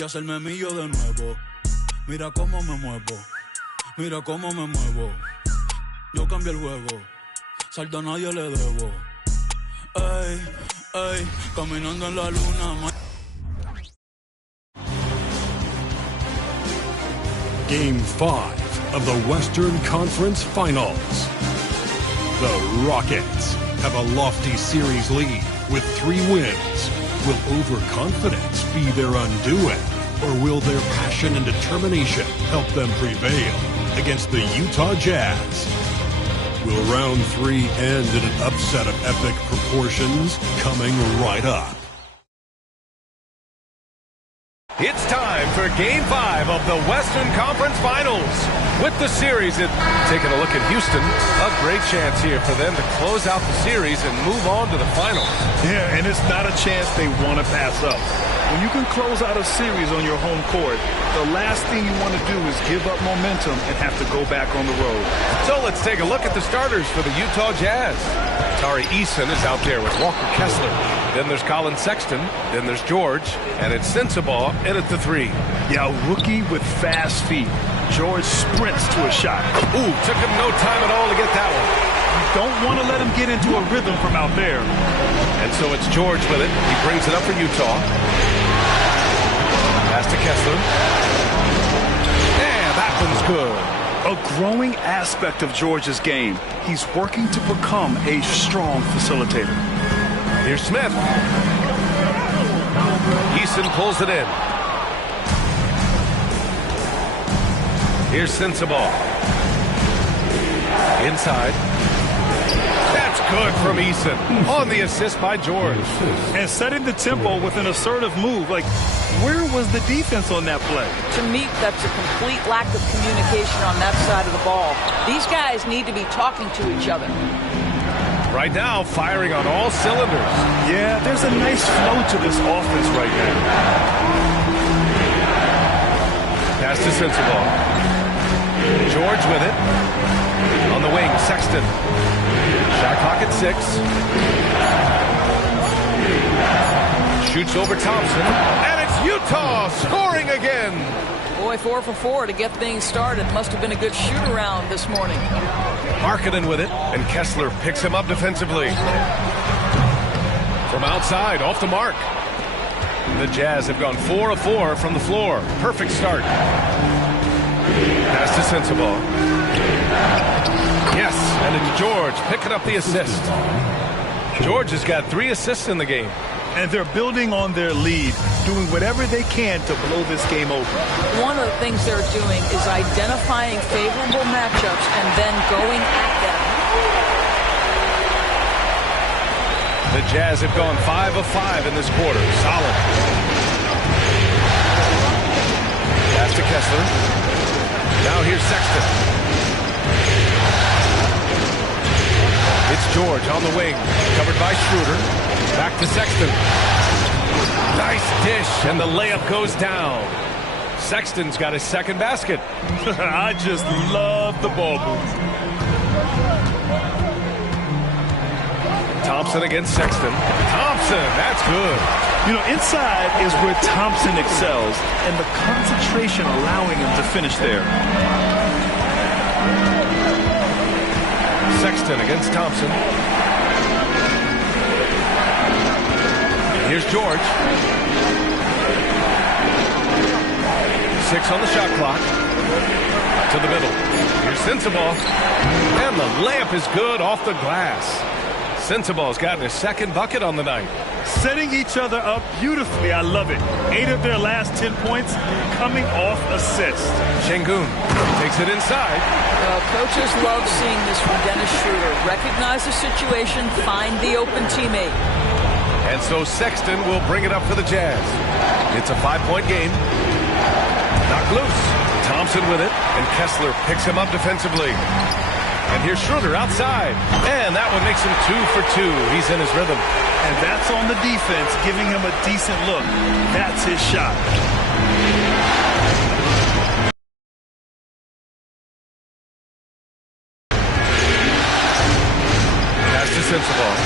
y hacerme millo de nuevo. Mira cómo me muevo, mira cómo me muevo. Yo cambio el juego, salto a nadie le debo. Ey, ey, caminando en la luna. Game 5 of the Western Conference Finals. The Rockets have a lofty series lead with 3 wins. Will overconfidence be their undoing, or will their passion and determination help them prevail against the Utah Jazz? Will round 3 end in an upset of epic proportions? Coming right up. It's time for Game 5 of the Western Conference Finals. With the series, taking a look at Houston, a great chance here for them to close out the series and move on to the finals. Yeah, and it's not a chance they want to pass up. When you can close out a series on your home court, the last thing you want to do is give up momentum and have to go back on the road. So let's take a look at the starters for the Utah Jazz. Tari Eason is out there with Walker Kessler. Then there's Colin Sexton. Then there's George. And it's Sensabaugh in at the 3. Yeah, a rookie with fast feet. George sprints to a shot. Ooh, took him no time at all to get that one. You don't want to let him get into a rhythm from out there. And so it's George with it. He brings it up for Utah. Pass to Kessler. Yeah, that one's good. A growing aspect of George's game. He's working to become a strong facilitator. Here's Smith. Eason pulls it in. Here's Sensabaugh. Inside. That's good from Eason. On the assist by George. And setting the tempo with an assertive move. Like, where was the defense on that play? To me, that's a complete lack of communication on that side of the ball. These guys need to be talking to each other. Right now, firing on all cylinders. Yeah, there's a nice flow to this offense right now. Pass to Sensabaugh. George with it. On the wing, Sexton. Shot clock at 6. Shoots over Thompson. And it's Utah scoring again. Boy, 4 for 4 to get things started. Must have been a good shoot-around this morning. Markkanen with it, and Kessler picks him up defensively. From outside, off the mark. The Jazz have gone 4 of 4 from the floor. Perfect start. Pass to Sensabaugh. Yes, and it's George picking up the assist. George has got 3 assists in the game. And they're building on their lead, doing whatever they can to blow this game open. One of the things they're doing is identifying favorable matchups and then going at them. The Jazz have gone 5 of 5 in this quarter. Solid. Pass to Kessler. Now here's Sexton. It's George on the wing, covered by Schroeder. Back to Sexton. Nice dish, and the layup goes down. Sexton's got his second basket. I just love the ball move. Thompson against Sexton. Thompson, that's good. You know, inside is where Thompson excels, and the concentration allowing him to finish there. Sexton against Thompson. Here's George. 6 on the shot clock. To the middle. Here's Sensabaugh. And the layup is good off the glass. Sensabaugh's gotten his second bucket on the night. Setting each other up beautifully. I love it. 8 of their last 10 points coming off assists. Şengün takes it inside. Coaches love seeing this from Dennis Schroeder. Recognize the situation, find the open teammate. And so Sexton will bring it up for the Jazz. It's a 5-point game. Knocked loose. Thompson with it, and Kessler picks him up defensively. And here's Schroeder outside. And that one makes him 2 for 2. He's in his rhythm. And that's on the defense, giving him a decent look. That's his shot. Pass to Sensabaugh.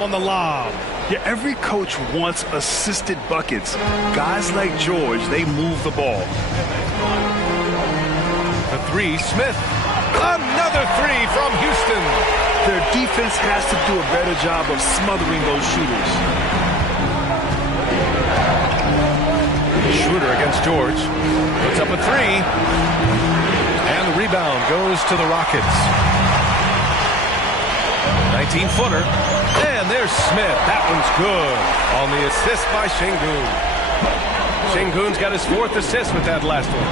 Graham on the lob. Yeah, every coach wants assisted buckets. Guys like George, they move the ball. The three, Smith. Another three from Houston. Their defense has to do a better job of smothering those shooters. Schroeder against George. Puts up a three. And the rebound goes to the Rockets. 19-footer. And there's Smith. That one's good. On the assist by Şengün. Şengün's got his 4th assist with that last one.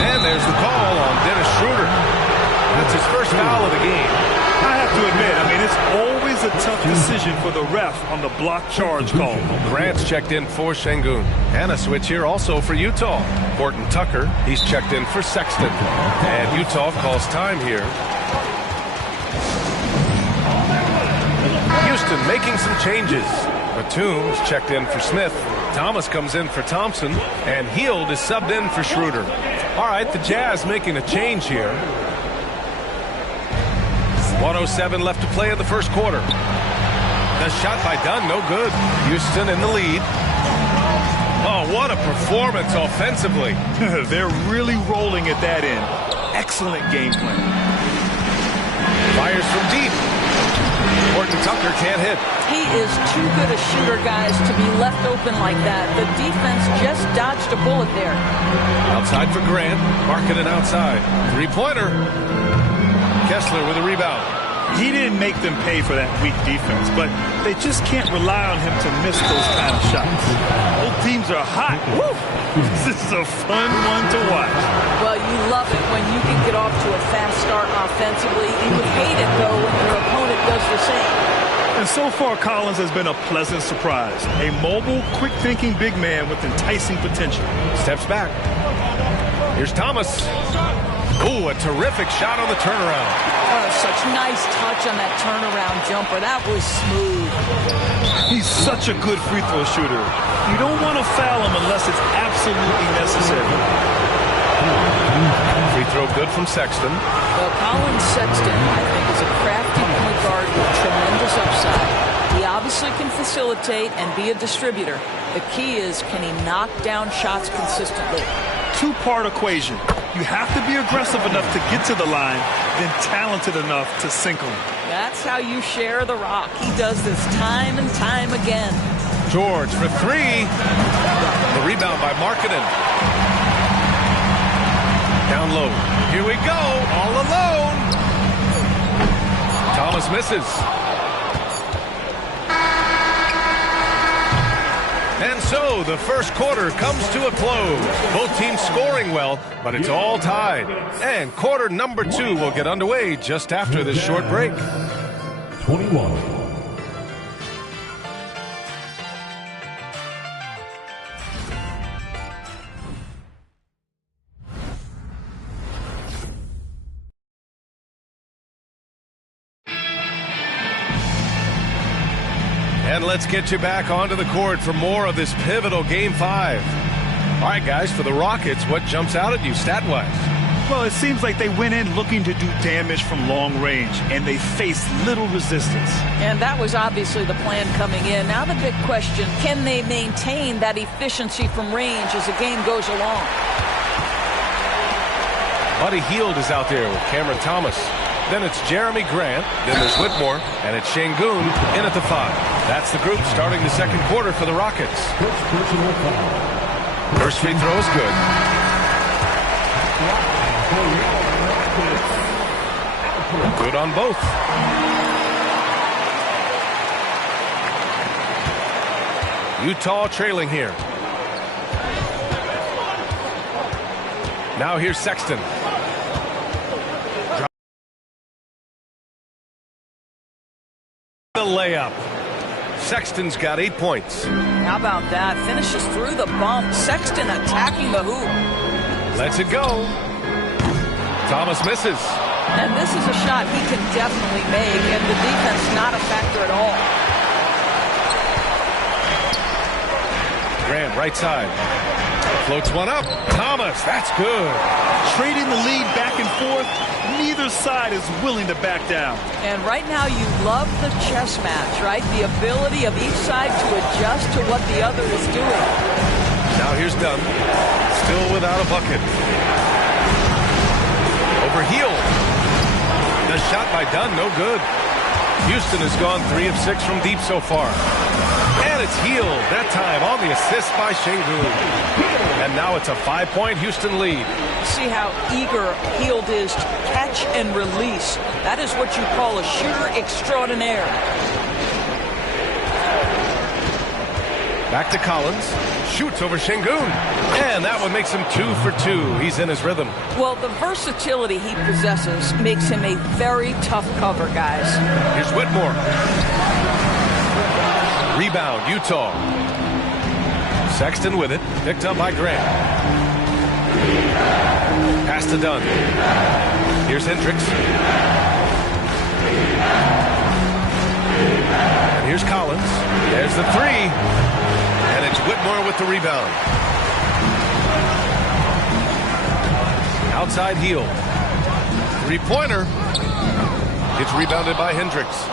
And there's the call on Dennis Schroeder. That's his first foul of the game. I have to admit, I mean, it's always a tough decision for the ref on the block charge call. Grant's checked in for Şengün. And a switch here also for Utah. Horton Tucker, he's checked in for Sexton. And Utah calls time here. Houston making some changes. Batum is checked in for Smith. Thomas comes in for Thompson. And Hield is subbed in for Schroeder. All right, the Jazz making a change here. 1:07 left to play in the first quarter. The shot by Dunn, no good. Houston in the lead. Oh, what a performance offensively. They're really rolling at that end. Excellent game plan. Fires from deep. Horton Tucker can't hit. He is too good a shooter, guys, to be left open like that. The defense just dodged a bullet there. Outside for Grant. Markkanen outside. Three-pointer. Kessler with a rebound. He didn't make them pay for that weak defense, but they just can't rely on him to miss those kind of shots. Both teams are hot. Woo! This is a fun one to watch. Well, you love it when you can get off to a fast start offensively. You would hate it, though, when your opponent does the same. And so far, Collins has been a pleasant surprise. A mobile, quick-thinking big man with enticing potential. Steps back. Here's Thomas. Ooh, a terrific shot on the turnaround. Oh, such nice touch on that turnaround jumper. That was smooth. He's such a good free throw shooter. You don't want to foul him unless it's absolutely necessary. Free throw good from Sexton. Well, Colin Sexton, I think, is a crafty point guard with tremendous upside. He obviously can facilitate and be a distributor. The key is, can he knock down shots consistently? Two-part equation. You have to be aggressive enough to get to the line, then talented enough to sink them. That's how you share the rock. He does this time and time again. George for three. The rebound by Markkanen. Down low. Here we go. All alone. Thomas misses. And so the first quarter comes to a close. Both teams scoring well, but it's all tied. And quarter number 2 will get underway just after this short break. 21. And let's get you back onto the court for more of this pivotal Game 5. All right, guys, for the Rockets, what jumps out at you stat-wise? Well, it seems like they went in looking to do damage from long range, and they faced little resistance. And that was obviously the plan coming in. Now the big question, can they maintain that efficiency from range as the game goes along? Buddy Hield is out there with Cameron Thomas. Then it's Jeremy Grant. Then there's Whitmore. And it's Şengün in at the 5. That's the group starting the second quarter for the Rockets. First free throw is good. Good on both. Utah trailing here. Now here's Sexton. The layup. Sexton's got 8 points. How about that? Finishes through the bump. Sexton attacking the hoop. Lets it go. Thomas misses. And this is a shot he can definitely make, and the defense not a factor at all. Grant, right side. Floats one up. Thomas, that's good. Trading the lead back and forth. Neither side is willing to back down. And right now you love the chess match, right? The ability of each side to adjust to what the other is doing. Now here's Dunn. Still without a bucket. Over Hield. The shot by Dunn, no good. Houston has gone 3 of 6 from deep so far. And it's Hield, that time on the assist by Şengün. And now it's a 5-point Houston lead. See how eager Hield is to catch and release. That is what you call a shooter extraordinaire. Back to Collins. Shoots over Şengün. And that one makes him 2 for 2. He's in his rhythm. Well, the versatility he possesses makes him a very tough cover, guys. Here's Whitmore. Rebound, Utah. Sexton with it. Picked up by Grant. Pass to Dunn. Here's Hendricks. And here's Collins. There's the 3. And it's Whitmore with the rebound. Outside Hield. 3-pointer. It's rebounded by Hendricks.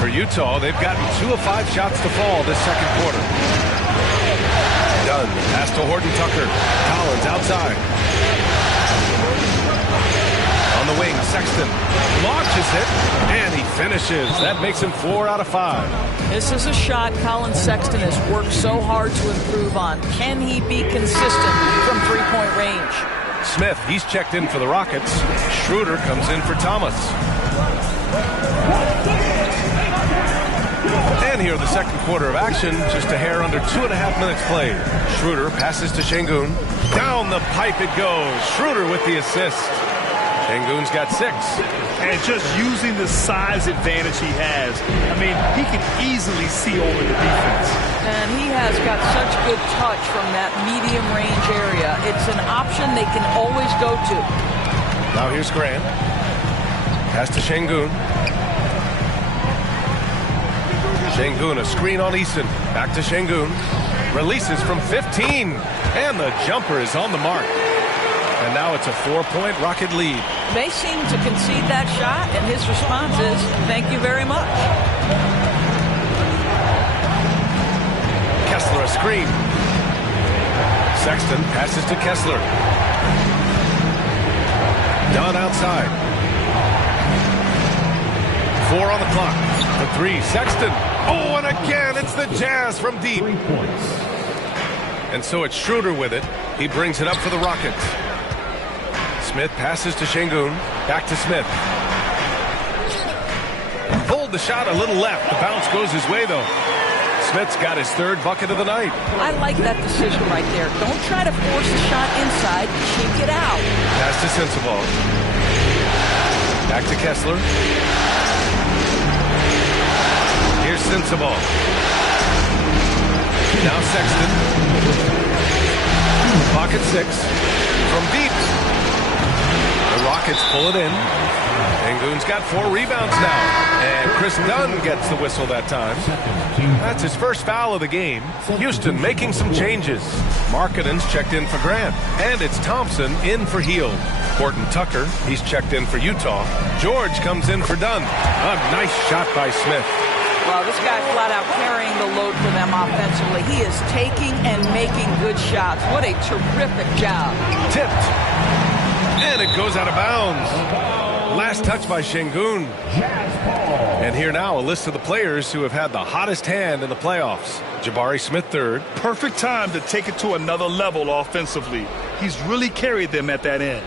For Utah, they've gotten 2 of 5 shots to fall this second quarter. Dunn, pass to Horton Tucker. Collins outside. On the wing, Sexton launches it, and he finishes. That makes him 4 out of 5. This is a shot Colin Sexton has worked so hard to improve on. Can he be consistent from 3-point range? Smith, he's checked in for the Rockets. Schroeder comes in for Thomas. And here the second quarter of action, just a hair under 2.5 minutes played. Schroeder passes to Şengün. Down the pipe it goes. Schroeder with the assist. Şengün's got 6. And just using the size advantage he has. I mean, he can easily see over the defense. And he has got such good touch from that medium range area. It's an option they can always go to. Now here's Grant. Pass to Şengün. Şengün, a screen on Easton. Back to Şengün. Releases from 15. And the jumper is on the mark. And now it's a 4-point Rocket lead. They seem to concede that shot, and his response is, thank you very much. Kessler a screen. Sexton passes to Kessler. Dunn outside. 4 on the clock. The 3, Sexton. Oh, and again, it's the Jazz from deep. 3 points. And so it's Schroeder with it. He brings it up for the Rockets. Smith passes to Şengün. Back to Smith. Pulled the shot a little left. The bounce goes his way, though. Smith's got his 3rd bucket of the night. I like that decision right there. Don't try to force a shot inside. Kick it out. Pass to Sensabaugh. Back to Kessler. Here's Sensabaugh. Now Sexton. Pocket 6. From deep. The Rockets pull it in. Şengün's got 4 rebounds now. And Chris Dunn gets the whistle that time. That's his first foul of the game. Houston making some changes. Markkanen's checked in for Grant. And it's Thompson in for Hield. Horton Tucker, he's checked in for Utah. George comes in for Dunn. A nice shot by Smith. Well, this guy flat out carrying the load for them offensively. He is taking and making good shots. What a terrific job. Tipped. And it goes out of bounds. Last touch by Şengün. And here now a list of the players who have had the hottest hand in the playoffs. Jabari Smith 3rd. Perfect time to take it to another level offensively. He's really carried them at that end.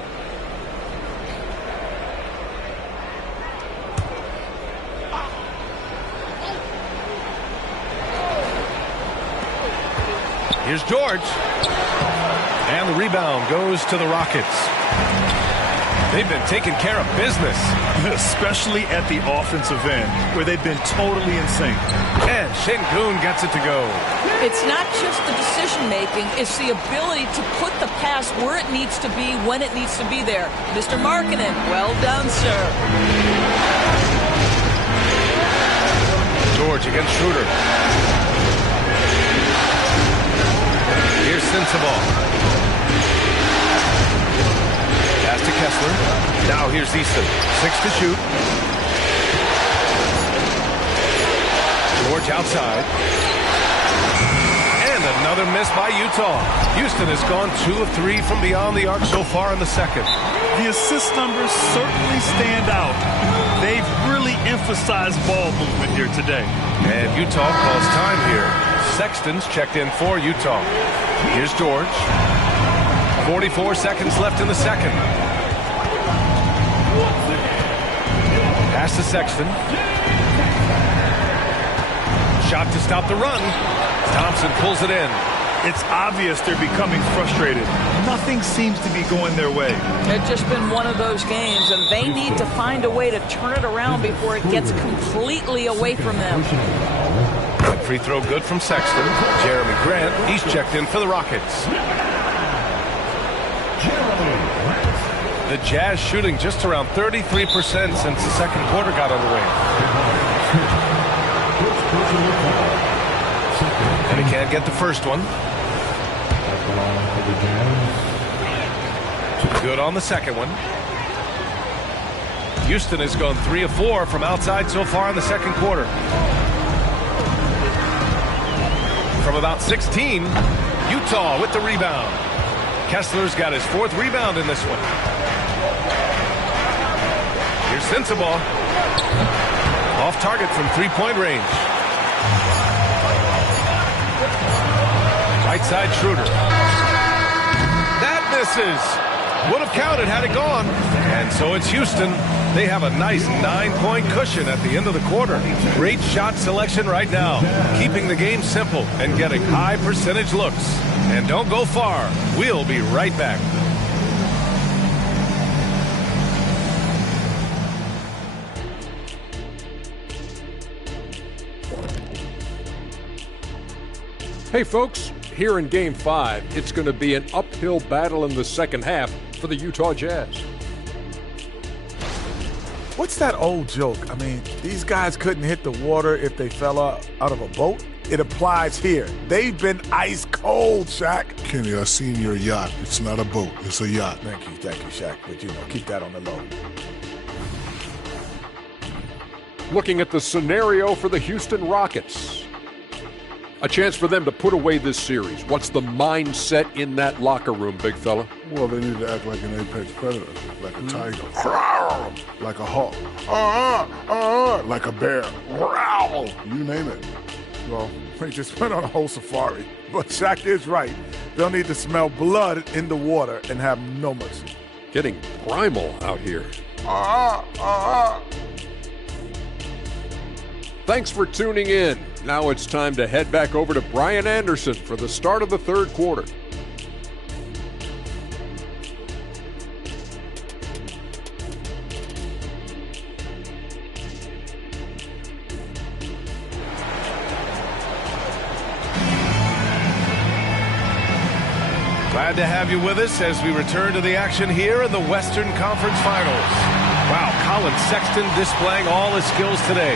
Here's George. And the rebound goes to the Rockets. They've been taking care of business. Especially at the offensive end, where they've been totally in sync. And Şengün gets it to go. It's not just the decision-making, it's the ability to put the pass where it needs to be, when it needs to be there. Mr. Markkanen, well done, sir. George against Schroeder. Sensabaugh. Pass to Kessler. Now here's Eason. 6 to shoot. George outside. And another miss by Utah. Houston has gone 2 of 3 from beyond the arc so far in the second. The assist numbers certainly stand out. They've really emphasized ball movement here today. And Utah calls time here. Sexton's checked in for Utah. Here's George. 44 seconds left in the second. Pass to Sexton. Shot to stop the run. Thompson pulls it in. It's obvious they're becoming frustrated. Nothing seems to be going their way. It's just been one of those games, and they need to find a way to turn it around before it gets completely away from them. That free throw good from Sexton. Jeremy Grant, he's checked in for the Rockets. The Jazz shooting just around 33% since the second quarter got underway. And he can't get the first one. Good on the second one. Houston has gone 3 of 4 from outside so far in the second quarter. From about 16, Utah with the rebound. Kessler's got his 4th rebound in this one. Here's Sensabaugh. Off target from 3-point range. Right side Schroeder. That misses. Would have counted had it gone. And so it's Houston. They have a nice 9-point cushion at the end of the quarter. Great shot selection right now. Keeping the game simple and getting high percentage looks. And don't go far. We'll be right back. Hey folks, here in Game 5, it's going to be an uphill battle in the second half for the Utah Jazz. What's that old joke? I mean, these guys couldn't hit the water if they fell out of a boat. It applies here. They've been ice cold, Shaq. Kenny, I've seen your yacht. It's not a boat, it's a yacht. Thank you, Shaq. But, keep that on the low. Looking at the scenario for the Houston Rockets. A chance for them to put away this series. What's the mindset in that locker room, big fella? Well, they need to act like an apex predator, like a tiger, like a hawk, like a bear, you name it. Well, we just went on a whole safari. But Shaq is right. They'll need to smell blood in the water and have no mercy. Getting primal out here. Thanks for tuning in. Now it's time to head back over to Brian Anderson for the start of the third quarter. Glad to have you with us as we return to the action here in the Western Conference Finals. Wow, Colin Sexton displaying all his skills today.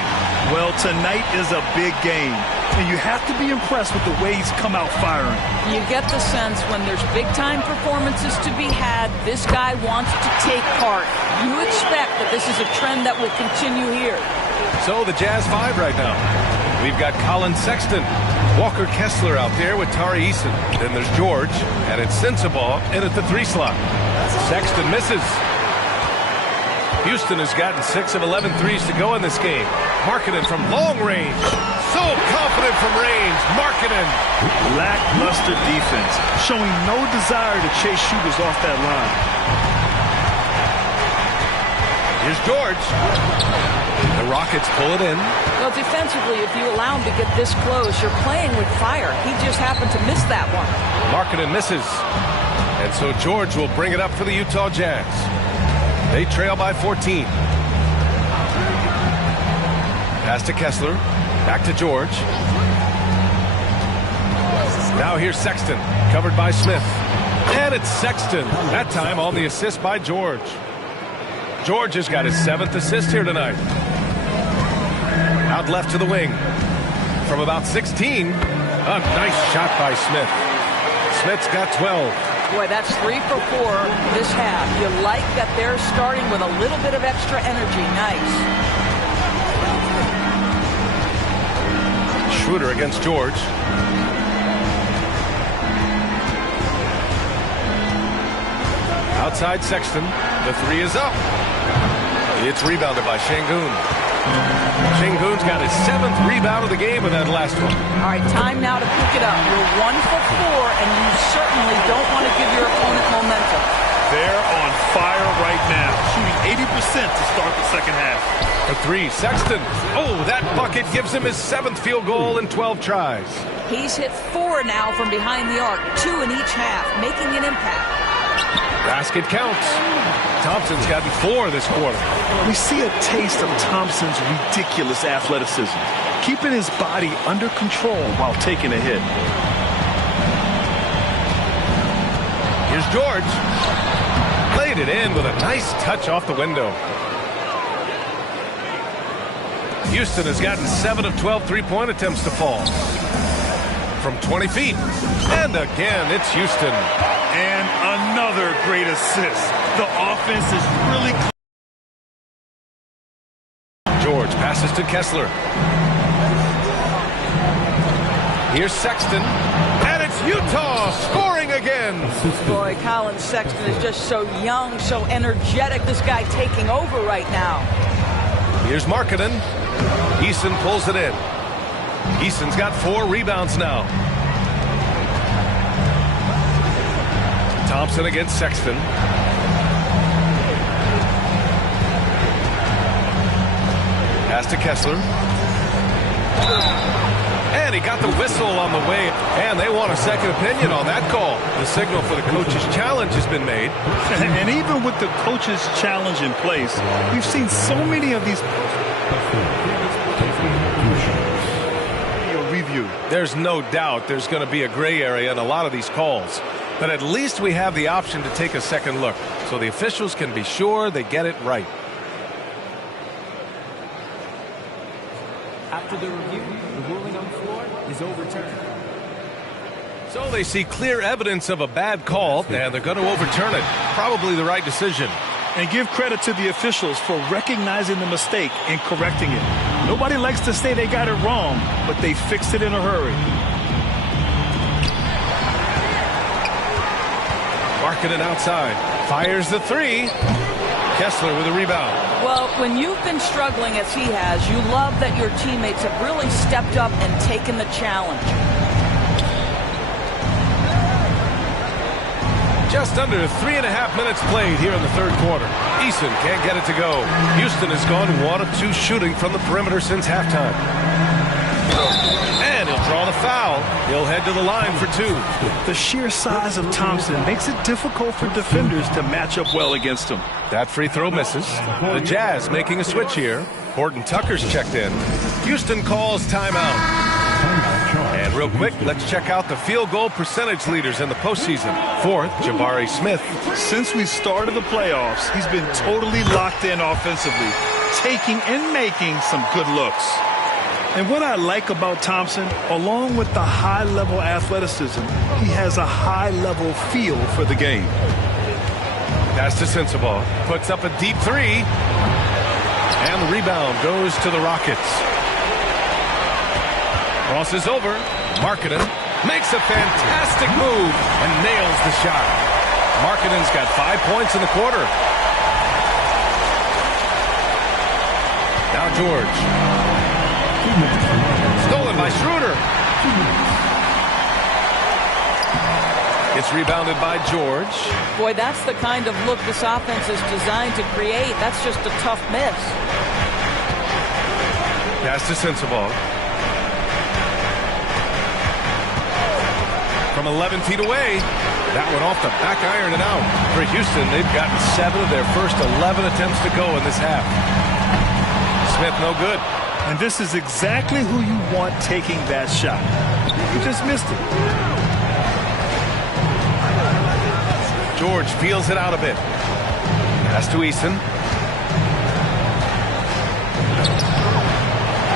Well, tonight is a big game, and you have to be impressed with the way he's come out firing. You get the sense when there's big-time performances to be had, this guy wants to take part. You expect that this is a trend that will continue here. So the Jazz 5 right now. We've got Colin Sexton, Walker Kessler out there with Tari Eason. Then there's George, and it's Sensabaugh in at the 3 slot. Sexton misses. Houston has gotten 6 of 11 threes to go in this game. Markkanen from long range. So confident from range. Markkanen. Lackluster defense, showing no desire to chase shooters off that line. Here's George. The Rockets pull it in. Well, defensively, if you allow him to get this close, you're playing with fire. He just happened to miss that one. Markkanen misses. And so George will bring it up for the Utah Jazz. They trail by 14. Pass to Kessler. Back to George. Now here's Sexton. Covered by Smith. And it's Sexton. That time on the assist by George. George has got his 7th assist here tonight. Out left to the wing. From about 16. A nice shot by Smith. Smith's got 12. Boy, that's 3 for 4 this half. You like that they're starting with a little bit of extra energy. Nice. Schroeder against George. Outside Sexton. The 3 is up. It's rebounded by Şengün. Şengün's got his 7th rebound of the game with that last one. All right, time now to pick it up. You're 1 for 4, and you certainly don't want to give your opponent momentum. They're on fire right now, shooting 80% to start the second half. The 3, Sexton. Oh, that bucket gives him his 7th field goal in 12 tries. He's hit 4 now from behind the arc, 2 in each half, making an impact. Basket counts. Thompson's gotten 4 this quarter. We see a taste of Thompson's ridiculous athleticism, keeping his body under control while taking a hit. Here's George. Played it in with a nice touch off the window. Houston has gotten 7 of 12 three-point attempts to fall. From 20 feet. And again, it's Houston. And another great assist. The offense is really... George passes to Kessler. Here's Sexton. And it's Utah scoring again. Boy, Colin Sexton is just so young, so energetic. This guy taking over right now. Here's Markkanen. Eason pulls it in. Eason's got 4 rebounds now. Thompson against Sexton. Pass to Kessler. And he got the whistle on the way. And they want a second opinion on that call. The signal for the coach's challenge has been made. And even with the coach's challenge in place, we've seen so many of these... Review. There's no doubt there's going to be a gray area in a lot of these calls. But at least we have the option to take a second look, so the officials can be sure they get it right. After the review, the ruling on the floor is overturned. So they see clear evidence of a bad call, and they're going to overturn it. Probably the right decision. And give credit to the officials for recognizing the mistake and correcting it. Nobody likes to say they got it wrong, but they fixed it in a hurry. Markkanen outside. Fires the 3. Kessler with a rebound. Well, when you've been struggling as he has, you love that your teammates have really stepped up and taken the challenge. Just under 3.5 minutes played here in the third quarter. Eason can't get it to go. Houston has gone 1 of 2 shooting from the perimeter since halftime. And he'll draw the foul. He'll head to the line for 2. The sheer size of Thompson makes it difficult for defenders to match up well against him. That free throw misses. The Jazz making a switch here. Horton Tucker's checked in. Houston calls timeout. And real quick, let's check out the field goal percentage leaders in the postseason. 4th, Jabari Smith. Since we started the playoffs, he's been totally locked in offensively, taking and making some good looks. And what I like about Thompson, along with the high-level athleticism, he has a high-level feel for the game. Pass to Sensabaugh. Puts up a deep 3. And the rebound goes to the Rockets. Crosses over. Markkanen makes a fantastic move and nails the shot. Markkanen's got 5 points in the quarter. Now George. Stolen by Schroeder. It's rebounded by George. Boy, that's the kind of look this offense is designed to create. That's just a tough miss. Pass to Sensabaugh. From 11 feet away. That one off the back iron and out. For Houston, they've gotten 7 of their first 11 attempts to go in this half. Smith no good. And this is exactly who you want taking that shot. You just missed it. George feels it out a bit. Pass to Eason.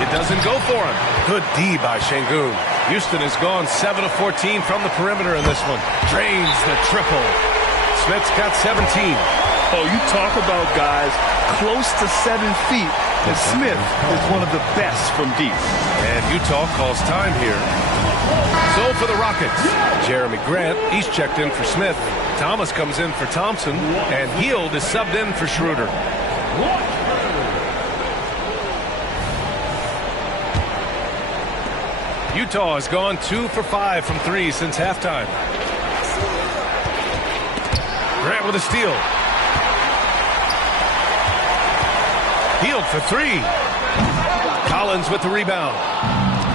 It doesn't go for him. Good D by Şengün. Houston has gone 7 of 14 from the perimeter in this one. Drains the triple. Smith's got 17. Oh, you talk about guys close to 7 feet, and Smith is one of the best from deep. And Utah calls time here. So for the Rockets, Jeremy Grant, he's checked in for Smith. Thomas comes in for Thompson, and Hield is subbed in for Schroeder. Utah has gone 2 for 5 from 3 since halftime. Grant with a steal. Hield for 3. Collins with the rebound.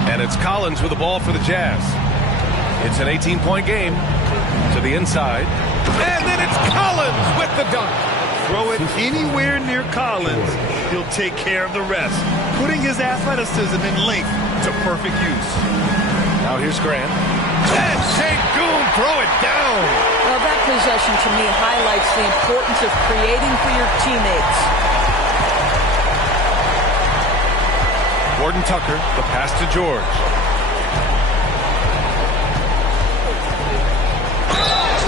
And it's Collins with the ball for the Jazz. It's an 18-point game. To the inside. And then it's Collins with the dunk. Throw it anywhere near Collins, he'll take care of the rest, putting his athleticism and length to perfect use. Now here's Grant. And Sengun throw it down. Well, that possession to me highlights the importance of creating for your teammates. Gordon Tucker, the pass to George.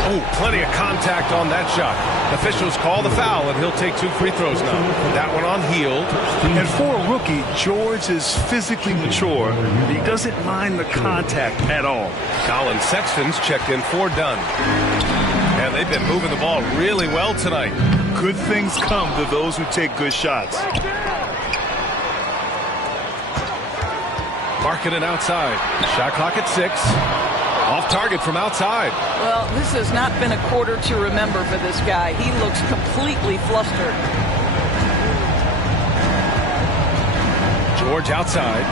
Oh, plenty of contact on that shot. Officials call the foul, and he'll take 2 free throws now. That one on Hield. And for a rookie, George is physically mature. He doesn't mind the contact at all. Colin Sexton's checked in for Dunn. And they've been moving the ball really well tonight. Good things come to those who take good shots. Marking it outside. Shot clock at 6. Off target from outside. Well, this has not been a quarter to remember for this guy. He looks completely flustered. George outside.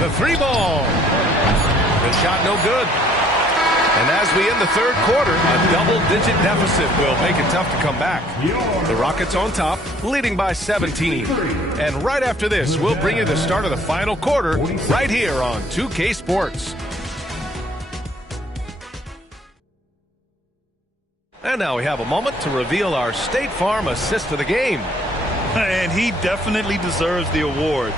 The 3 ball. The shot no good. And as we end the third quarter, a double-digit deficit will make it tough to come back. The Rockets on top, leading by 17. And right after this, we'll bring you the start of the final quarter right here on 2K Sports. And now we have a moment to reveal our State Farm assist of the game. And he definitely deserves the award.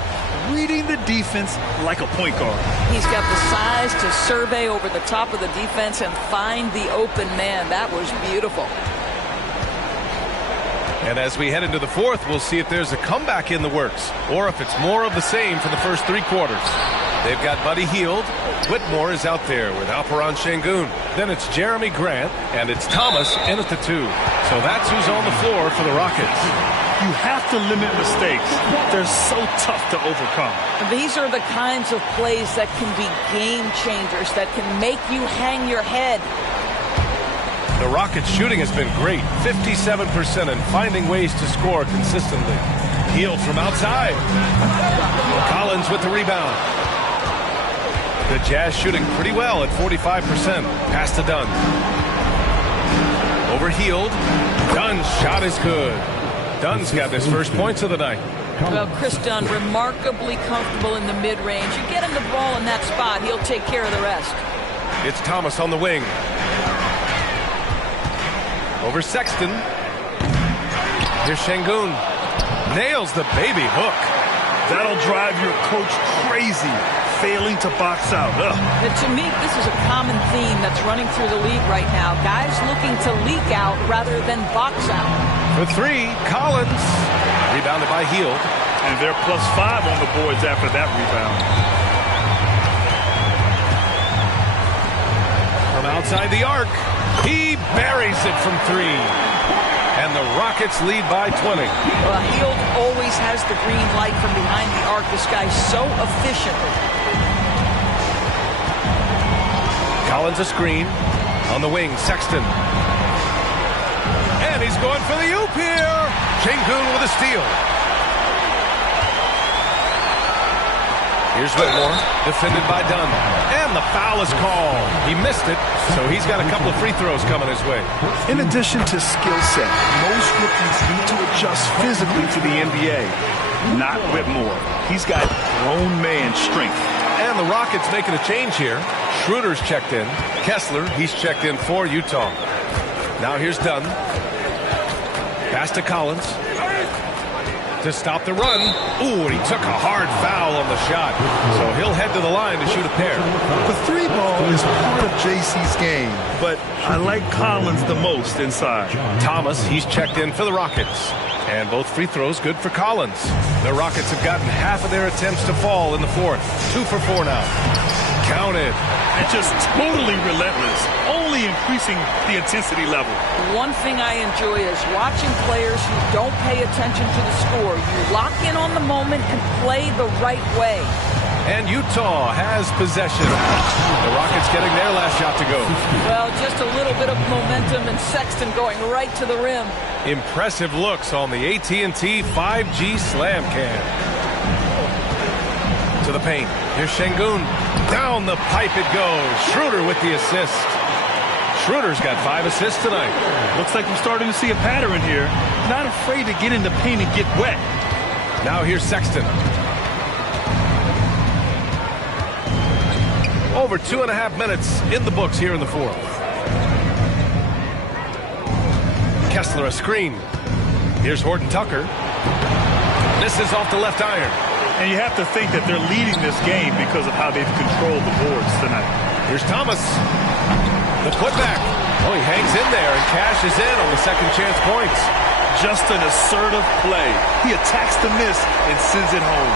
Reading the defense like a point guard. He's got the size to survey over the top of the defense and find the open man. That was beautiful. And as we head into the fourth, we'll see if there's a comeback in the works or if it's more of the same for the first 3 quarters. They've got Buddy Hield. Whitmore is out there with Alperen Sengun. Then it's Jeremy Grant, and it's Thomas in at the 2. So that's who's on the floor for the Rockets. You have to limit mistakes. They're so tough to overcome. These are the kinds of plays that can be game changers, that can make you hang your head. The Rockets' shooting has been great, 57%, and finding ways to score consistently. Hield from outside. Collins with the rebound. The Jazz shooting pretty well at 45%. Pass to Dunn. Over Hield. Dunn's shot is good. Dunn's got his first points of the night. Well, Chris Dunn, remarkably comfortable in the mid-range. You get him the ball in that spot, he'll take care of the rest. It's Thomas on the wing. Over Sexton. Here's Sengun. Nails the baby hook. That'll drive your coach crazy, failing to box out. But to me, this is a common theme that's running through the league right now. Guys looking to leak out rather than box out. For 3, Collins. Rebounded by Hield. And they're +5 on the boards after that rebound. From outside the arc, he buries it from 3. And the Rockets lead by 20. Well, Hield always has the green light from behind the arc. This guy's so efficient. Collins a screen. On the wing, Sexton. And he's going for the oop here. Sengun with a steal. Here's Whitmore, defended by Dunn. And the foul is called. He missed it, so he's got a couple of free throws coming his way. In addition to skill set, most rookies need to adjust physically to the NBA. Not Whitmore. He's got grown man strength. And the Rockets making a change here. Schroeder's checked in. Kessler, he's checked in for Utah. Now here's Dunn. Pass to Collins. to stop the run. Ooh, and he took a hard foul on the shot. So he'll head to the line to shoot a pair. The three ball is part of JC's game, but I like Collins the most inside. Thomas, he's checked in for the Rockets. And both free throws good for Collins. The Rockets have gotten half of their attempts to fall in the fourth. 2 for 4 now. Counted. And just totally relentless, only increasing the intensity level. One thing I enjoy is watching players who don't pay attention to the score. You lock in on the moment and play the right way. And Utah has possession. The Rockets getting their last shot to go. Well, just a little bit of momentum and Sexton going right to the rim. Impressive looks on the AT&T 5G Slam Cam. To the paint. Here's Şengün. Down the pipe it goes. Schroeder with the assist. Schroeder's got 5 assists tonight. Looks like we're starting to see a pattern here. Not afraid to get in the paint and get wet. Now here's Sexton. Over 2.5 minutes in the books here in the fourth. Kessler a screen. Here's Horton Tucker. Misses off the left iron. And you have to think that they're leading this game because of how they've controlled the boards tonight. Here's Thomas. The putback. Oh, he hangs in there and cashes in on the second chance points. Just an assertive play. He attacks the miss and sends it home.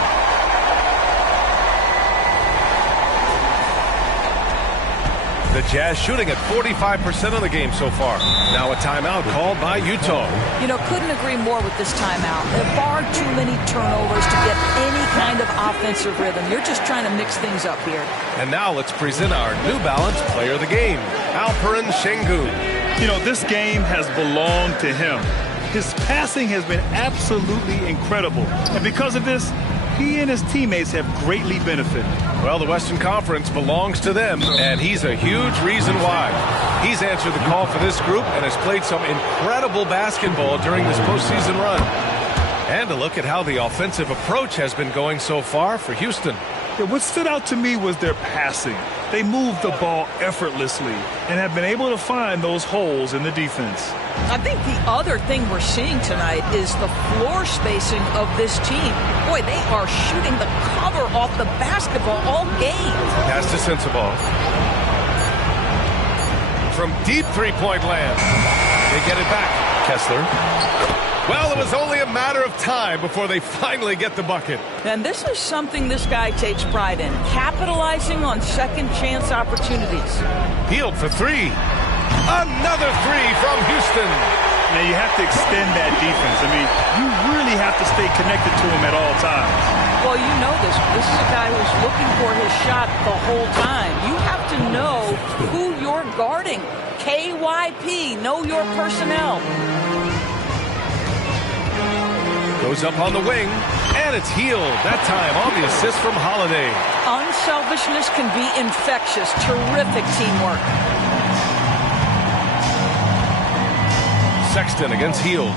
The Jazz shooting at 45% of the game so far. Now a timeout called by Utah. You know, couldn't agree more with this timeout. There are far too many turnovers to get any kind of offensive rhythm. You're just trying to mix things up here. And now let's present our New Balance player of the game, Alperen Şengün. You know, this game has belonged to him. His passing has been absolutely incredible. And because of this, he and his teammates have greatly benefited. Well, the Western Conference belongs to them, and he's a huge reason why. He's answered the call for this group and has played some incredible basketball during this postseason run. And a look at how the offensive approach has been going so far for Houston. Yeah, what stood out to me was their passing. They moved the ball effortlessly and have been able to find those holes in the defense. I think the other thing we're seeing tonight is the floor spacing of this team. Boy, they are shooting the cover off the basketball all game. Pass to Sensabaugh. From deep three-point land. They get it back. Kessler. Well, it was only a matter of time before they finally get the bucket. And this is something this guy takes pride in, capitalizing on second chance opportunities. Hield for 3. Another 3 from Houston. Now you have to extend that defense. I mean, you really have to stay connected to him at all times. Well, you know this. This is a guy who's looking for his shot the whole time. You have to know who you're guarding. KYP, know your personnel. Goes up on the wing, and it's Hield. That time on the assist from Holiday. Unselfishness can be infectious. Terrific teamwork. Sexton against Hield.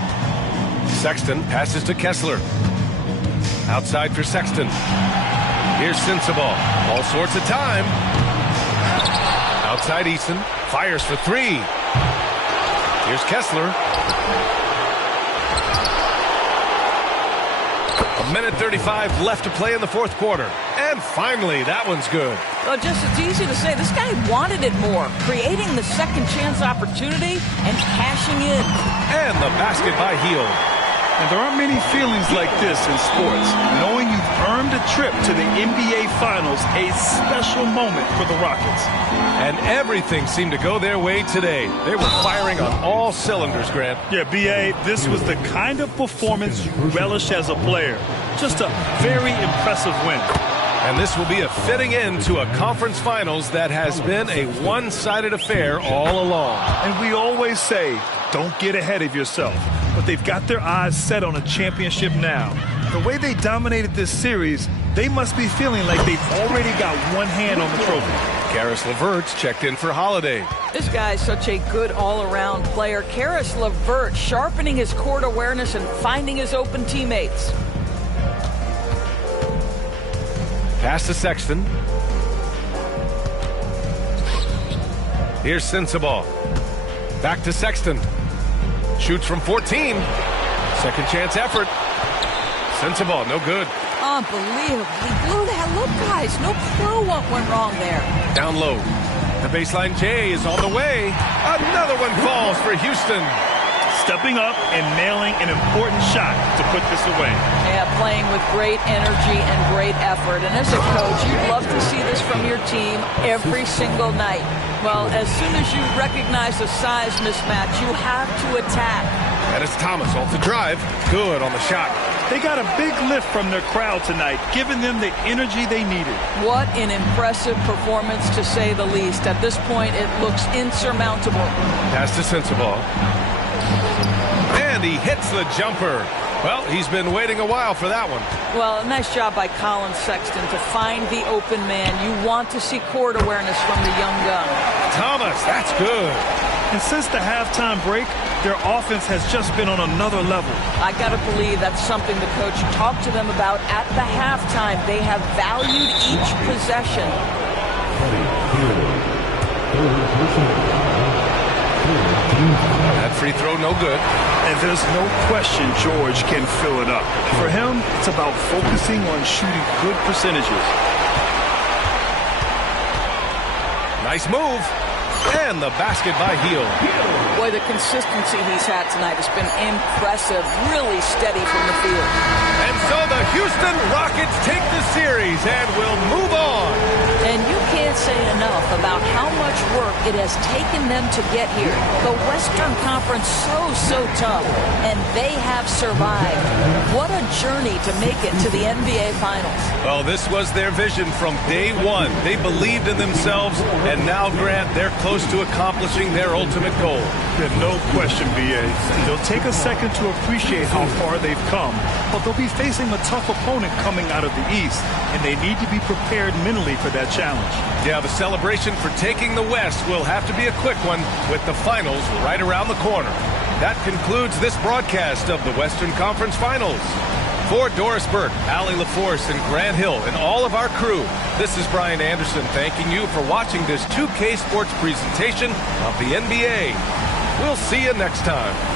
Sexton passes to Kessler. Outside for Sexton. Here's Sensabaugh. All sorts of time. Outside Eason. Fires for 3. Here's Kessler. 1:35 left to play in the fourth quarter. And finally, that one's good. Well, just it's easy to say. This guy wanted it more, creating the second chance opportunity and cashing in. And the basket by Hield. And there aren't many feelings like this in sports. Knowing you've earned a trip to the NBA Finals, a special moment for the Rockets. And everything seemed to go their way today. They were firing on all cylinders, Grant. Yeah, B.A., this was the kind of performance you relish as a player. Just a very impressive win. And this will be a fitting end to a conference finals that has been a one-sided affair all along. And we always say, don't get ahead of yourself. But they've got their eyes set on a championship now. The way they dominated this series, they must be feeling like they've already got one hand on the trophy. Caris LeVert's checked in for Holiday. This guy is such a good all-around player. Caris LeVert sharpening his court awareness and finding his open teammates. Pass to Sexton. Here's Sensabaugh. Back to Sexton. Shoots from 14. Second chance effort. Sensabaugh, no good. Unbelievable. He blew that. Look, guys, no clue what went wrong there. Down low. The baseline J is on the way. Another one falls for Houston. Stepping up and nailing an important shot to put this away. Yeah, playing with great energy and great effort. And as a coach, you'd love to see this from your team every single night. Well, as soon as you recognize a size mismatch, you have to attack. And it's Thomas off the drive. Good on the shot. They got a big lift from their crowd tonight, giving them the energy they needed. What an impressive performance, to say the least. At this point, it looks insurmountable. Pass to Sensabaugh. And he hits the jumper. Well, he's been waiting a while for that one. Well, nice job by Colin Sexton to find the open man. You want to see court awareness from the young gun. Thomas, that's good. And since the halftime break, their offense has just been on another level. I got to believe that's something the coach talked to them about at the halftime. They have valued each possession. That free throw, no good. And there's no question George can fill it up. For him, it's about focusing on shooting good percentages. Nice move. And the basket by Hield. Boy, the consistency he's had tonight has been impressive. Really steady from the field. And so the Houston Rockets take the series and will move on. And you can't say enough about how much work it has taken them to get here. The Western Conference so tough, and they have survived. What a journey to make it to the NBA Finals. Well, this was their vision from day one. They believed in themselves, and now, Grant, they're close to accomplishing their ultimate goal. There's no question, B.A. They'll take a second to appreciate how far they've come, but they'll be facing a tough opponent coming out of the East, and they need to be prepared mentally for that challenge. Yeah, the celebration for taking the West will have to be a quick one with the finals right around the corner. That concludes this broadcast of the Western Conference Finals. For Doris Burke, Allie LaForce, and Grant Hill, and all of our crew, this is Brian Anderson thanking you for watching this 2K Sports presentation of the NBA. We'll see you next time.